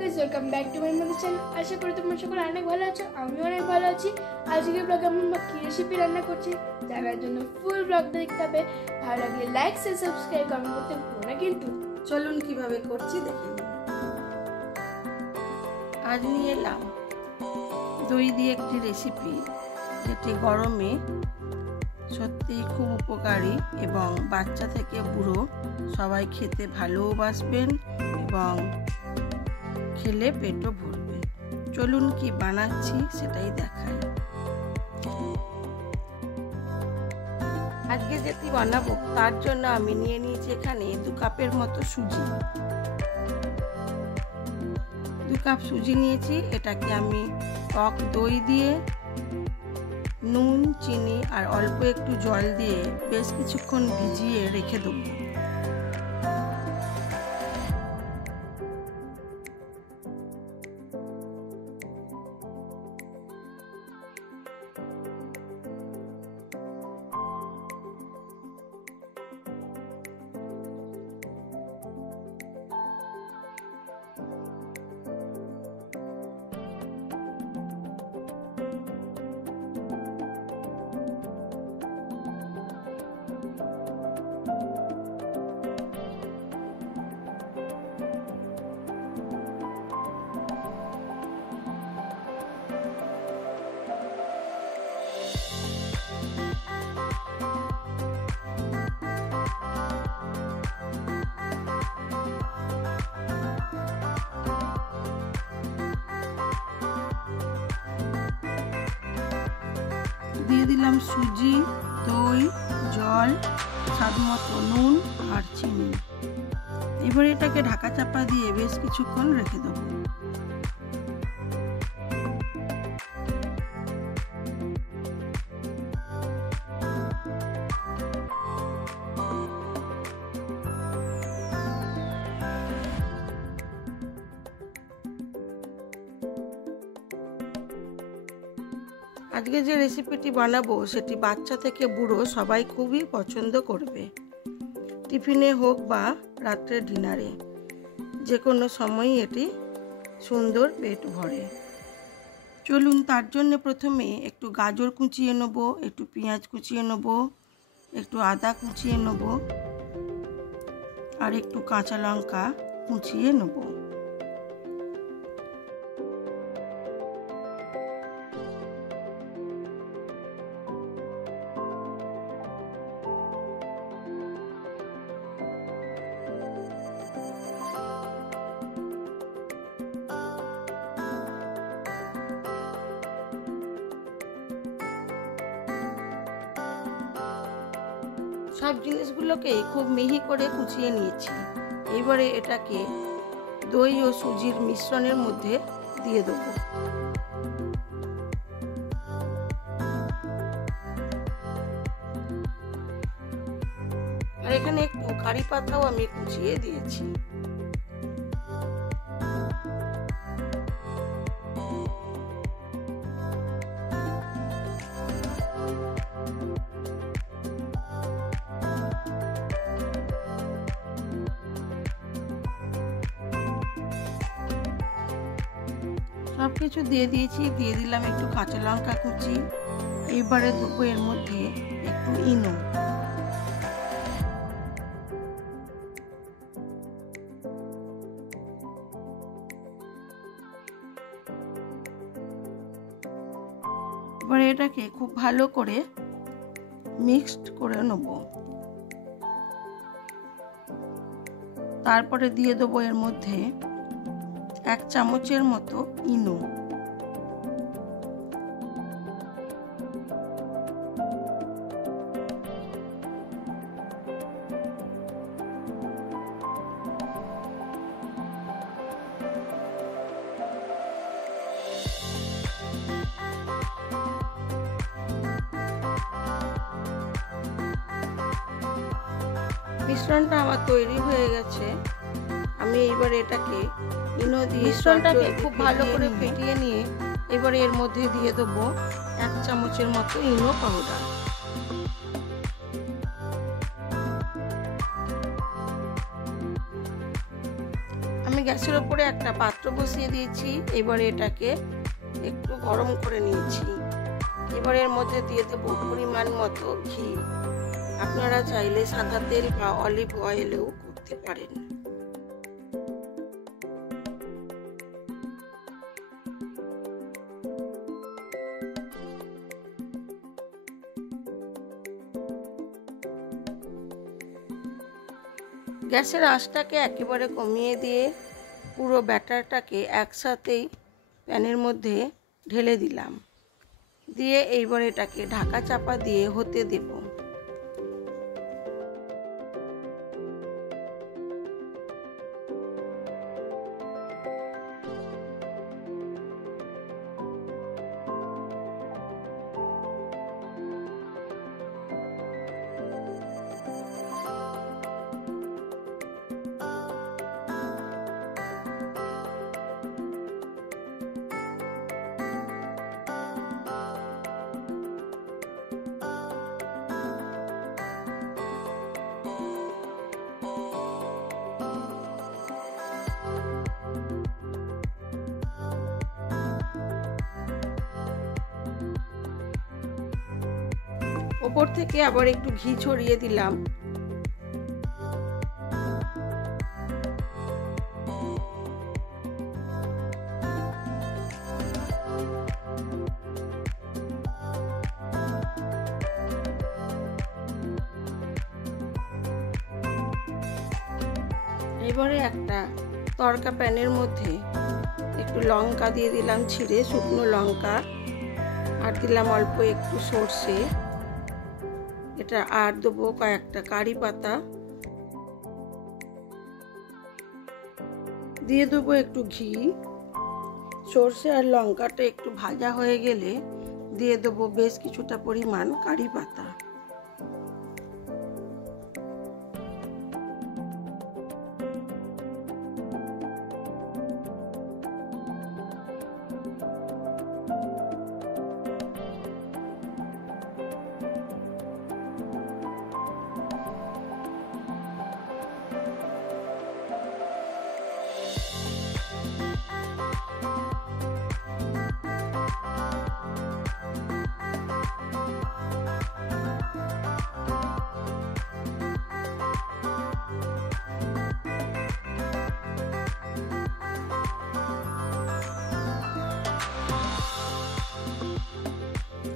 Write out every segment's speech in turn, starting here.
Guys, welcome back to my mother channel. আশা করি তোমরা সকলে অনেক ভালো আছো। আমি অনেক ভালো আছি। আজকের ব্লগে আমরা কি রেসিপি রান্না করছি জানার জন্য ফুল ব্লগটা দেখতে হবে। ভালো লাগলে লাইক শেয়ার সাবস্ক্রাইব কমেন্ট করতে ভুলো না কিন্তু। চলুন কিভাবে করছি দেখে নিন। আজ নিয়ে এলাম দই দিয়ে একটি রেসিপি, যেটি গরমে সত্যি খুব উপকারী এবং বাচ্চা থেকে বুড়ো সবাই খেতে ভালোবাসবেন এবং খেলে পেটও ভরবে। চলুন কি বানাচ্ছি সেটাই দেখাই। আজকে যেটি বানাবো তার জন্য আমি নিয়ে নিয়েছি এখানে 2 কাপের মতো সুজি। 2 কাপ সুজি নিয়েছি। এটাকে আমি টক দই দিয়ে নুন, চিনি আর অল্প একটু জল দিয়ে বেশ কিছুক্ষণ ভিজিয়ে রেখে দেবো। দিয়ে দিলাম সুজি, দই, জল, স্বাদ মতো নুন আর চিনি। এবার এটাকে ঢাকা চাপা দিয়ে বেশ কিছুক্ষণ রেখে দেবো। আজকে যে রেসিপিটি বানাবো সেটি বাচ্চা থেকে বুড়ো সবাই খুবই পছন্দ করবে। টিফিনে হোক বা রাত্রের ডিনারে, যে কোনো সময়ই এটি সুন্দর পেট ভরে। চলুন তার জন্য প্রথমে একটু গাজর কুচিয়ে নেব, একটু পেঁয়াজ কুচিয়ে নেব, একটু আদা কুচিয়ে নেব আর একটু কাঁচা লঙ্কা কুচিয়ে নেব। সব জিনিসগুলোকে খুব মিহি করে কুচিয়ে নিয়েছি। এবারে এটাকে দই ও সুজির মিশ্রণের মধ্যে দিয়ে দেব। আর এখানে একটু কারি পাতাও আমি কুচিয়ে দিয়েছি। সব কিছু দিয়ে দিয়েছি। দিয়ে দিলাম একটু কাঁচা লঙ্কা কুচি। এইবারে দেবো এর মধ্যে একটু ইনো। এবারে এটাকে খুব ভালো করে মিক্সড করে নেব। তারপরে দিয়ে দেবো এর মধ্যে 1 চামচের মতো ইনো। মিশ্রণটা আমার তৈরি হয়ে গেছে। আমি এইবার এটাকে ইনো দিয়ে মিশ্রণটাকে খুব ভালো করে ফেটিয়ে নিয়ে এবারে এর মধ্যে দিয়ে দেবো 1 চামচের মতো ইনো পাউডার। আমি গ্যাসের ওপরে একটা পাত্র বসিয়ে দিয়েছি। এবারে এটাকে একটু গরম করে নিয়েছি। এবার এর মধ্যে দিয়ে দেবো পরিমাণ মতো ঘি। আপনারা চাইলে সাদা তেল বা অলিভ অয়েলেও করতে পারেন। গ্যাসের আঁচটাকে একেবারে কমিয়ে দিয়ে পুরো ব্যাটারটাকে একসাথেই প্যানের মধ্যে ঢেলে দিলাম। দিয়ে এইবার এটাকে ঢাকা চাপা দিয়ে হতে দেব। ওপর থেকে আবার একটু ঘি ছড়িয়ে দিলাম। এবারে একটা তড়কা প্যানের মধ্যে একটু লঙ্কা দিয়ে দিলাম ছিঁড়ে, শুকনো লঙ্কা, আর দিলাম অল্প একটু সর্ষে। এটা আর দেবো কয়েকটা কারি পাতা, দিয়ে দেবো একটু ঘি। সর্ষে আর লঙ্কাটা একটু ভাজা হয়ে গেলে দিয়ে দেবো বেশ কিছুটা পরিমাণ কারি পাতা।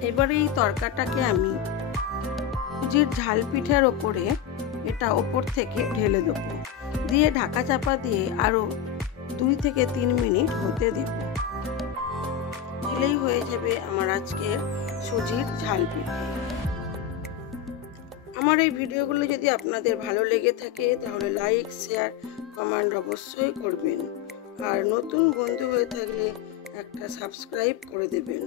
এবারে এই তরকাটাকে আমি সুজির ঝাল পিঠার ওপরে এটা ওপর থেকে ঢেলে দেবো, দিয়ে ঢাকা চাপা দিয়ে আরও 2 থেকে 3 মিনিট হতে দেব। দিলেই হয়ে যাবে আমার আজকের সুজির ঝাল পিঠা। আমার এই ভিডিওগুলো যদি আপনাদের ভালো লেগে থাকে তাহলে লাইক, শেয়ার, কমেন্ট অবশ্যই করবেন। আর নতুন বন্ধু হয়ে থাকলে একটা সাবস্ক্রাইব করে দেবেন।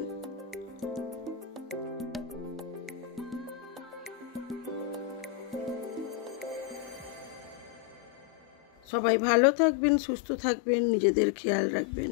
সবাই ভালো থাকবেন, সুস্থ থাকবেন, নিজেদের খেয়াল রাখবেন।